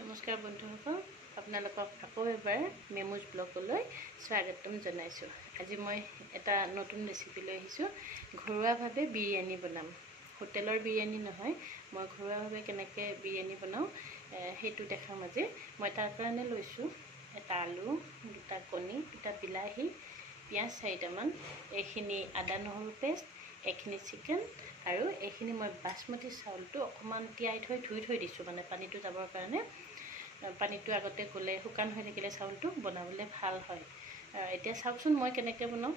নমস্কাৰ বন্ধুসকল, আপোনালোকক আকৌ এবাৰ মেমুজ ব্লগলৈ স্বাগতম জনাইছোঁ। আজি মই এটা নতুন ৰেচিপি লৈ আহিছোঁ। ঘৰুৱাভাৱে বিৰিয়ানী বনাম। হোটেলৰ বিৰিয়ানী নহয়, মই ঘৰুৱাভাৱে কেনেকৈ বিৰিয়ানী বনাওঁ সেইটো দেখাম আজি। মই তাৰ কাৰণে লৈছোঁ এটা আলু, দুটা কণী, দুটা বিলাহী, পিঁয়াজ 4টামান, এইখিনি আদা নহৰু পেষ্ট, এইখিনি চিকেন আৰু এইখিনি মই বাসমতি চাউলটো অকণমান তিয়াই থৈ ধুই থৈ দিছোঁ, মানে পানীটো যাবৰ কাৰণে। পানীটো আগতে গ'লে শুকান হৈ থাকিলে চাউলটো বনাবলৈ ভাল হয়। এতিয়া চাওকচোন মই কেনেকৈ বনাওঁ।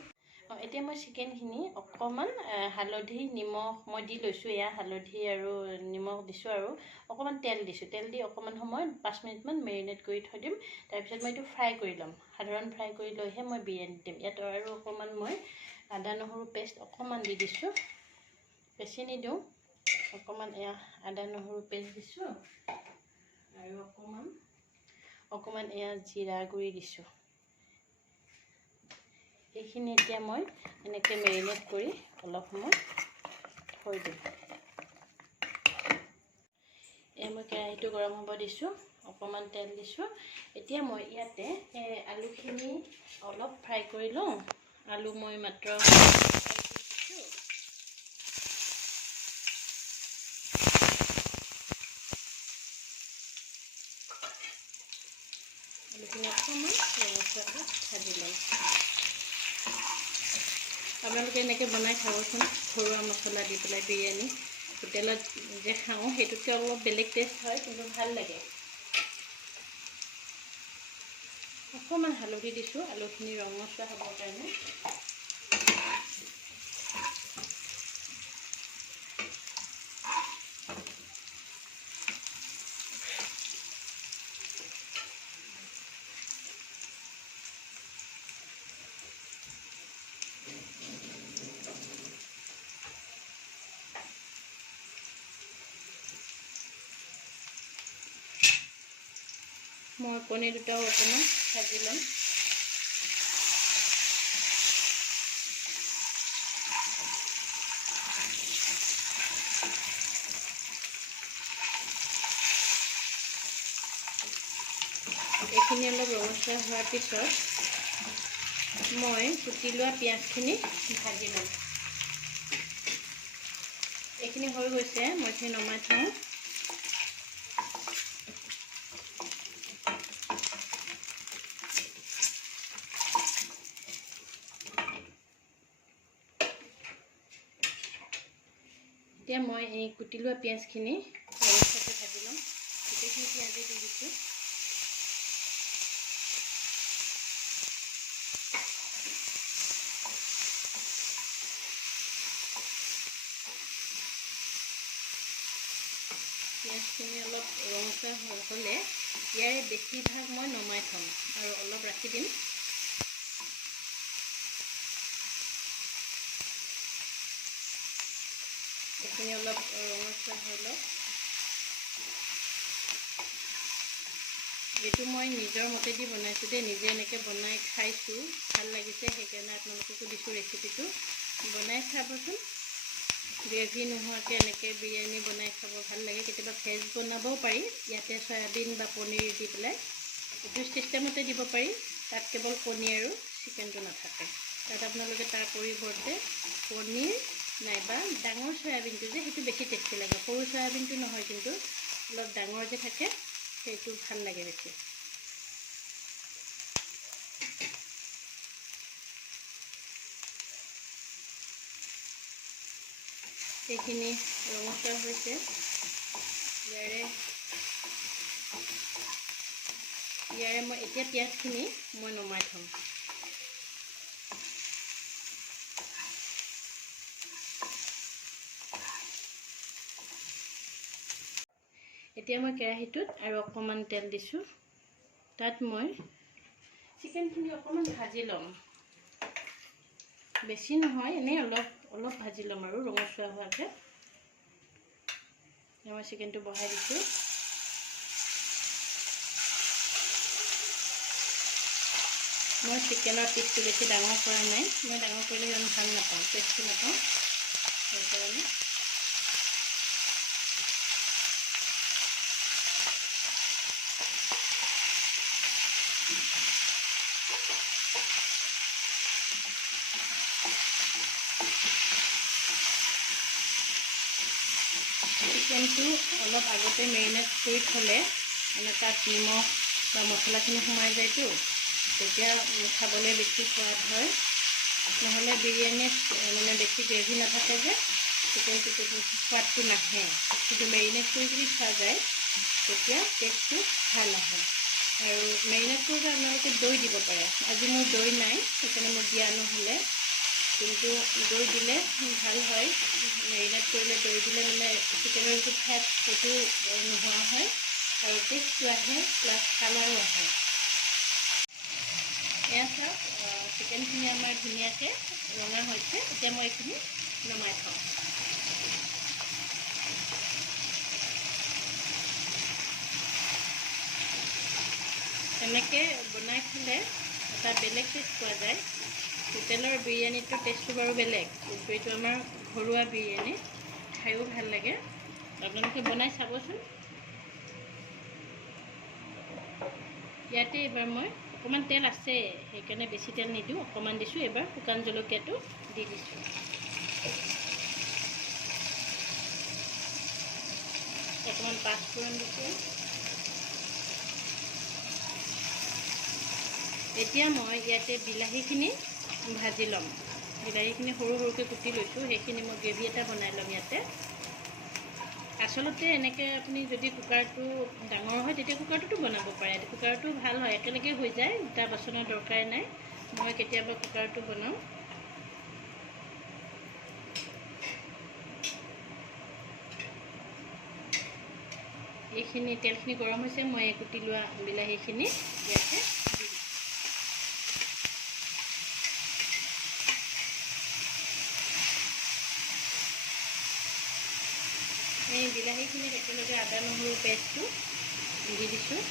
এতিয়া মই চিকেনখিনি অকণমান হালধি নিমখ মই দি লৈছোঁ। এয়া হালধি আৰু নিমখ দিছোঁ আৰু অকণমান তেল দিছোঁ। তেল দি অকণমান সময় 5 মিনিটমান মেৰিনেট কৰি থৈ দিম। তাৰপিছত মই এইটো ফ্ৰাই কৰি ল'ম। সাধাৰণ ফ্ৰাই কৰি লৈহে মই বিৰিয়ানী দিম। ইয়াত আৰু অকণমান মই আদা নহৰু পেষ্ট অকণমান দি দিছোঁ, বেছি নিদিওঁ। অকণমান এয়া আদা নহৰু পেষ্ট দিছোঁ আৰু অকণমান এয়া জিৰা গুড়ি দিছোঁ। এইখিনি এতিয়া মই এনেকৈ মেৰিনেট কৰি অলপ সময় থৈ দিম। এয়া মই কেৰাহীটো গৰম হ'ব দিছোঁ, অকণমান তেল দিছোঁ। এতিয়া মই ইয়াতে আলুখিনি অলপ ফ্ৰাই কৰি লওঁ। আলু মই মাত্ৰ আলুখিনি অকণমান ৰঙচুৱাকৈ ভাজি ল'ম। আপোনালোকে এনেকৈ বনাই খাবচোন, ঘৰুৱা মছলা দি পেলাই বিৰিয়ানী। হোটেলত যে খাওঁ সেইটোতকৈ অলপ বেলেগ টেষ্ট হয়, কিন্তু ভাল লাগে। অকণমান হালধি দিছোঁ আলুখিনি ৰঙচুৱা হ'বৰ কাৰণে। মই কণী দুটাও অকণমান ভাজি ল'ম। এইখিনি অলপ ৰঙচুৱা হোৱাৰ পিছত মই কুটি লোৱা পিঁয়াজখিনি ভাজি ল'ম। এইখিনি হৈ গৈছে, মই এইখিনি নমাই থওঁ। এতিয়া মই এই কুটি লোৱা পিঁয়াজখিনি ৰঙচুৱাকৈ ভাজি ল'ম। গোটেইখিনি পিঁয়াজে দি দিছোঁ। পিঁয়াজখিনি অলপ ৰঙচুৱা হ'লে ইয়াৰে বেছিভাগ মই নমাই থ'ম আৰু অলপ ৰাখি দিম। এইখিনি অলপ ৰঙচুৱা হৈ লওক। এইটো মই নিজৰ মতেদি বনাইছোঁ দেই, নিজে এনেকৈ বনাই খাইছোঁ, ভাল লাগিছে, সেইকাৰণে আপোনালোককো দিছোঁ ৰেচিপিটো। বনাই চাবচোন। গ্ৰেভি নোহোৱাকৈ এনেকৈ বিৰিয়ানী বনাই খাব ভাল লাগে। কেতিয়াবা ভেজ বনাবও পাৰি, ইয়াতে চয়াবিন বা পনীৰ দি পেলাই এইটো চিষ্টেমতে দিব পাৰি। তাত কেৱল কণী আৰু চিকেনটো নাথাকে। তাত আপোনালোকে তাৰ পৰিৱৰ্তে পনীৰ নাইবা ডাঙৰ চয়াবিনটো যে সেইটো বেছি টেষ্টি লাগে। সৰু চয়াবিনটো নহয়, কিন্তু অলপ ডাঙৰ যে থাকে সেইটো ভাল লাগে বেছি। এইখিনি ৰঙচুৱা হৈছে। ইয়াৰে মই এতিয়া পিঁয়াজখিনি মই নমাই থ'ম। এতিয়া মই কেৰাহীটোত আৰু অকণমান তেল দিছোঁ। তাত মই চিকেনখিনি অকণমান ভাজি ল'ম, বেছি নহয়, এনেই অলপ ভাজি ল'ম আৰু ৰঙচুৱা হোৱাকৈ। মই চিকেনটো বহাই দিছোঁ। মই চিকেনৰ পিচটো বেছি ডাঙৰ কৰা নাই, মই ডাঙৰ কৰিলে ইমান ভাল নাপাওঁ, টেষ্টি নাপাওঁ, সেইকাৰণে। চিকেনটো অলপ আগতে মেৰিনেট কৰি থ'লে মানে তাত নিমখ বা মছলাখিনি সোমাই যায়তো, তেতিয়া খাবলৈ বেছি সোৱাদ হয়। নহ'লে বিৰিয়ানীত মানে বেছি গ্ৰেভি নাথাকে যে চিকেনটো সোৱাদটো নাহে। কিন্তু মেৰিনেট কৰি যদি খোৱা যায় তেতিয়া টেষ্টটো ভাল আহে। আৰু মেৰিনেট কৰোঁতে আপোনালোকে দৈ দিব পাৰে। আজি মোৰ দৈ নাই, সেইকাৰণে মোৰ দিয়া নহ'লে, কিন্তু দৈ দিলে ভাল হয়। মেৰিনেট কৰিলে দৈ দিলে মানে চিকেনৰ যিটো ফেট সেইটো নোহোৱা হয় আৰু টেষ্টটো আহে, প্লাছ কালাৰো আহে। এয়া চাওক, চিকেনখিনি আমাৰ ধুনীয়াকৈ ৰঙা হৈছে। এতিয়া মই এইখিনি নমাই থওঁ। এনেকৈ বনাই খালে এটা বেলেগ টেষ্ট পোৱা যায়। হোটেলৰ বিৰিয়ানীটোৰ টেষ্টটো বাৰু বেলেগ, কিন্তু এইটো আমাৰ ঘৰুৱা বিৰিয়ানী, খায়ো ভাল লাগে। আপোনালোকে বনাই চাবচোন। ইয়াতে এইবাৰ মই অকণমান তেল আছে, সেইকাৰণে বেছি তেল নিদিওঁ, অকণমান দিছোঁ। এইবাৰ শুকান জলকীয়াটো দি দিছোঁ। অকণমান পাঁচফোৰণ দিছোঁ। এতিয়া মই ইয়াতে বিলাহীখিনি ভাজি ল'ম। বিলাহীখিনি সৰু সৰুকৈ কুটি লৈছোঁ, সেইখিনি মই গ্ৰেভি এটা বনাই ল'ম ইয়াতে। আচলতে এনেকৈ আপুনি যদি কুকাৰটো ডাঙৰ হয় তেতিয়া কুকাৰটোতো বনাব পাৰে। কুকাৰটো ভাল হয়, একেলগে হৈ যায়, দুটা বাচনৰ দৰকাৰ নাই। মই কেতিয়াবা কুকাৰটো বনাওঁ। এইখিনি তেলখিনি গৰম হৈছে, মই এই কুটি লোৱা বিলাহীখিনি ইয়াতে দি দিম। এই বিলাহীখিনিত একেলগে আদা নহৰু পেষ্টটো দি দিছোঁ।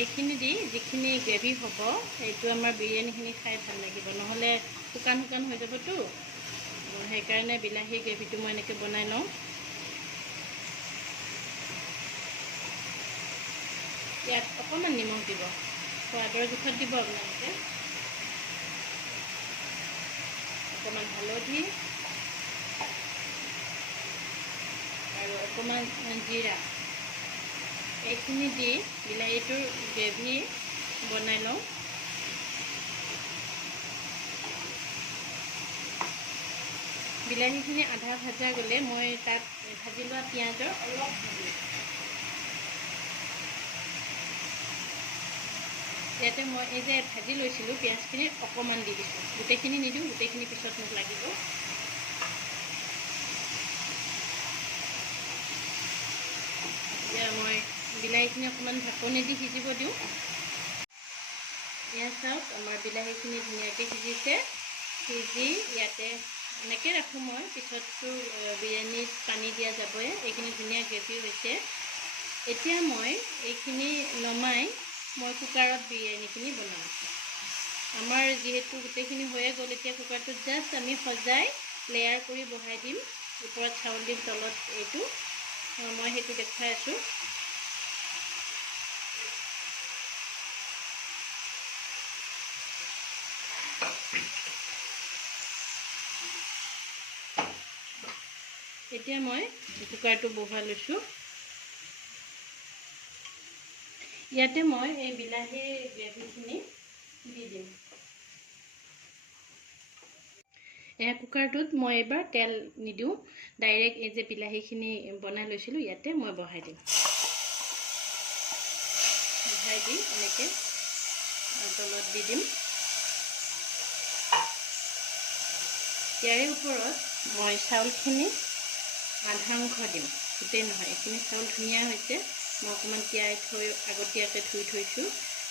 এইখিনি দি যিখিনি গ্ৰেভি হ'ব, সেইটো আমাৰ বিৰিয়ানীখিনি খাই ভাল লাগিব। নহ'লে শুকান শুকান হৈ যাবতো, সেইকাৰণে বিলাহী গ্ৰেভিটো মই এনেকৈ বনাই লওঁ। ইয়াত অকণমান নিমখ দিব, সোৱাদৰ জোখত দিব আপোনালোকে। অকণমান হালধি আৰু অকণমান জিৰা, এইখিনি দি বিলাহীটোৰ গ্ৰেভি বনাই লওঁ। বিলাহীখিনি আধা ভজা গ'লে মই তাত ভাজি লোৱা পিঁয়াজৰ অলপ দিওঁ। ইয়াতে মই এই যে ভাজি লৈছিলোঁ পিঁয়াজখিনি অকণমান দি দিছোঁ। গোটেইখিনি নিদিওঁ, গোটেইখিনি পিছত মোক লাগিব। এতিয়া মই বিলাহীখিনি অকণমান ঢাকনি দি সিজিব দিওঁ। এয়া চাওক, আমাৰ বিলাহীখিনি ধুনীয়াকৈ সিজিছে। সিজি ইয়াতে এনেকৈ ৰাখোঁ মই, পিছততো বিৰিয়ানীত পানী দিয়া যাবই। এইখিনি ধুনীয়া গ্ৰেভি হৈছে। এতিয়া মই এইখিনি নমাই মই কুকাৰত বিৰিয়ানীখিনি বনাম। আমাৰ যিহেতু গোটেইখিনি হৈয়ে গ'ল, এতিয়া কুকাৰটোত জাষ্ট আমি সজাই লেয়াৰ কৰি বহাই দিম। ওপৰত চাউল দিম, তলত এইটো, মই সেইটো দেখাই আছোঁ। এতিয়া মই কুকাৰটো বহাই লৈছোঁ। ইয়াতে মই এই বিলাহীৰ গ্ৰেভিখিনি দি দিম। এয়া কুকাৰটোত মই এইবাৰ তেল নিদিওঁ, ডাইৰেক্ট এই যে বিলাহীখিনি বনাই লৈছিলোঁ ইয়াতে মই বহাই দিম। বহাই দি এনেকৈ তলত দি দিম। ইয়াৰে ওপৰত মই চাউলখিনি আধা অংশ দিম, গোটেই নহয়। এইখিনি চাউল ধুনীয়া হৈছে, মই অকণমান তিয়াই থৈ আগতীয়াকৈ ধুই থৈছোঁ।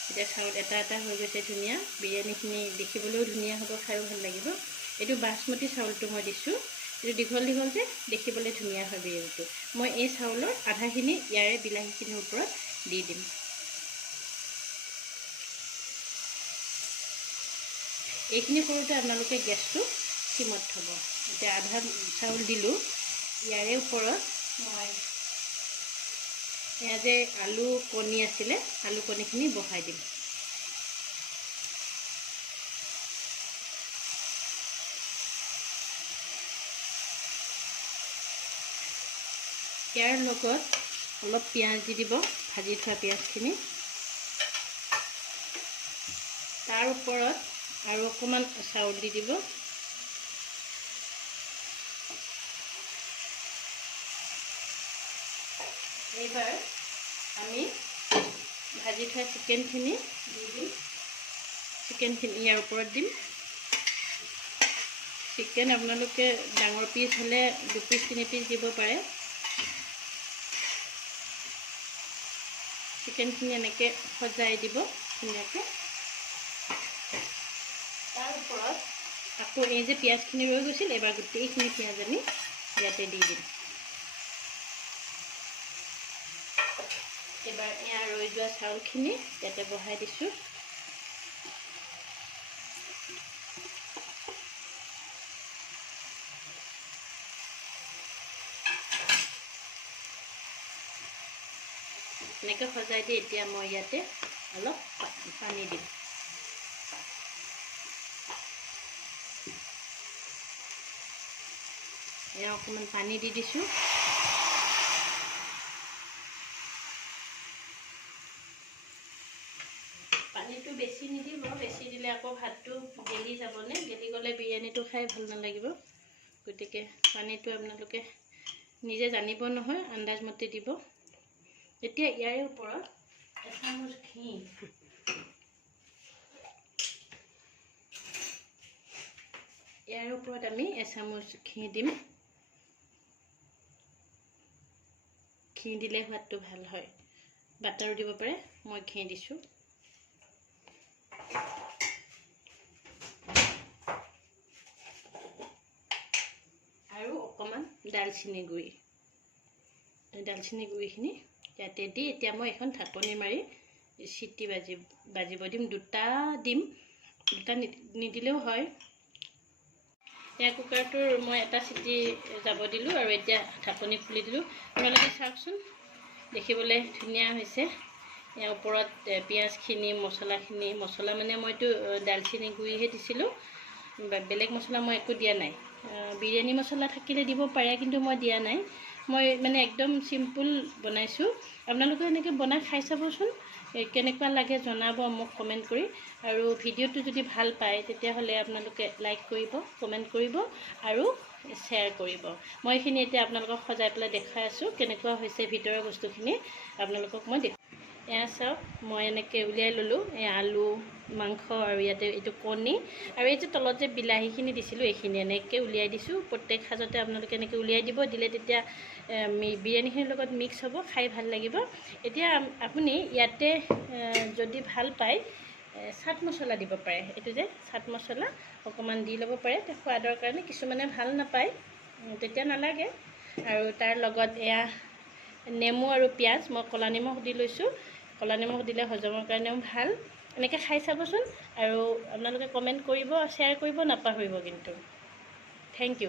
এতিয়া চাউল এটা এটা হৈ গৈছে ধুনীয়া। বিৰিয়ানীখিনি দেখিবলৈও ধুনীয়া হ'ব, খায়ো ভাল লাগিব। এইটো বাচমতি চাউলটো মই দিছোঁ। এইটো দীঘল দীঘল যে, দেখিবলৈ ধুনীয়া হয় বিৰিয়ানীটো। মই এই চাউলৰ আধাখিনি ইয়াৰে বিলাহীখিনিৰ ওপৰত দি দিম। এইখিনি কৰোঁতে আপোনালোকে গেছটো সিমত থ'ব। এতিয়া আধা চাউল দিলোঁ, ইয়াৰে ওপৰত মই এয়া যে আলু কণী আছিলে, আলু কণীখিনি বহাই দিম। ইয়াৰ লগত অলপ পিঁয়াজ দি দিব, ভাজি থোৱা পিঁয়াজখিনি। তাৰ ওপৰত আৰু অকণমান চাউল দি দিব। এইবাৰ আমি ভাজি থোৱা চিকেনখিনি দি দিম। চিকেনখিনি ইয়াৰ ওপৰত দিম। চিকেন আপোনালোকে ডাঙৰ পিচ হ'লে 2 পিচ 3 পিচ দিব পাৰে। চিকেনখিনি এনেকৈ সজাই দিব ধুনীয়াকৈ। তাৰ ওপৰত আকৌ এই যে পিঁয়াজখিনি ৰৈ গৈছিল, এবাৰ গোটেইখিনি পিঁয়াজ আমি ইয়াতে দি দিম। এবাৰ ইয়াৰ ৰৈ যোৱা চাউলখিনি ইয়াতে বহাই দিছোঁ। এনেকৈ সজাই দি এতিয়া মই ইয়াতে অলপ পানী দিম। এয়া অকণমান পানী দি দিছোঁ। পানীটো বেছি নিদিব, বেছি দিলে আকৌ ভাতটো গেলি যাবনে, গেলি গ'লে বিৰিয়ানীটো খাই ভাল নালাগিব। গতিকে পানীটো আপোনালোকে নিজে জানিব নহয়, আন্দাজমতে দিব। এতিয়া ইয়াৰে ওপৰত এচামুচ ঘি, ইয়াৰ ওপৰত আমি এচামুচ ঘি দিম। ঘি দিলে সোৱাদটো ভাল হয়। বাটাৰো দিব পাৰে, মই ঘি দিছোঁ। আৰু অকণমান দালচিনি গুড়ি, দালচিনি গুড়িখিনি ইয়াতে দি এতিয়া মই এখন ঢাকনি মাৰি চিটি বাজিব দিম। 2টা দিম, 2টা নিদিলেও হয়। এয়া কুকাৰটোৰ মই এটা চিটি যাব দিলোঁ আৰু এতিয়া ঢাকনি খুলি দিলোঁ। আপোনালোকে চাওকচোন, দেখিবলৈ ধুনীয়া হৈছে। ইয়াৰ ওপৰত পিঁয়াজখিনি, মছলা মানে মইতো দালচিনি গুড়িহে দিছিলোঁ, বেলেগ মছলা মই একো দিয়া নাই। বিৰিয়ানী মছলা থাকিলে দিব পাৰে, কিন্তু মই দিয়া নাই। মই মানে একদম চিম্পুল বনাইছোঁ। আপোনালোকে এনেকৈ বনাই খাই চাবচোন, কেনেকুৱা লাগে জনাব মোক কমেণ্ট কৰি। আৰু ভিডিঅ'টো যদি ভাল পায় তেতিয়াহ'লে আপোনালোকে লাইক কৰিব, কমেণ্ট কৰিব আৰু শ্বেয়াৰ কৰিব। মই এইখিনি এতিয়া আপোনালোকক সজাই পেলাই দেখাই আছোঁ কেনেকুৱা হৈছে ভিতৰৰ বস্তুখিনি আপোনালোকক মই দেখাই। এয়া চাওক, মই এনেকৈ উলিয়াই ল'লোঁ। এই আলু, মাংস আৰু ইয়াতে এইটো কণী আৰু এই যে তলত যে বিলাহীখিনি দিছিলোঁ, এইখিনি এনেকৈ উলিয়াই দিছোঁ। প্ৰত্যেক সাজতে আপোনালোকে এনেকৈ উলিয়াই দিব, দিলে তেতিয়া বিৰিয়ানীখিনিৰ লগত মিক্স হ'ব, খাই ভাল লাগিব। এতিয়া আপুনি ইয়াতে যদি ভাল পায় চাট মছলা দিব পাৰে। এইটো যে চাট মছলা অকণমান দি ল'ব পাৰে সোৱাদৰ কাৰণে। কিছুমানে ভাল নাপায়, তেতিয়া নালাগে। আৰু তাৰ লগত এয়া নেমু আৰু পিঁয়াজ মই ক'লা নিমখ দি লৈছোঁ। ক'লা নিমখ দিলে হজমৰ কাৰণেও ভাল। এনেকৈ খাই চাবচোন আৰু আপোনালোকে কমেণ্ট কৰিব, শ্বেয়াৰ কৰিব নাপাহৰিব কিন্তু। Thank U.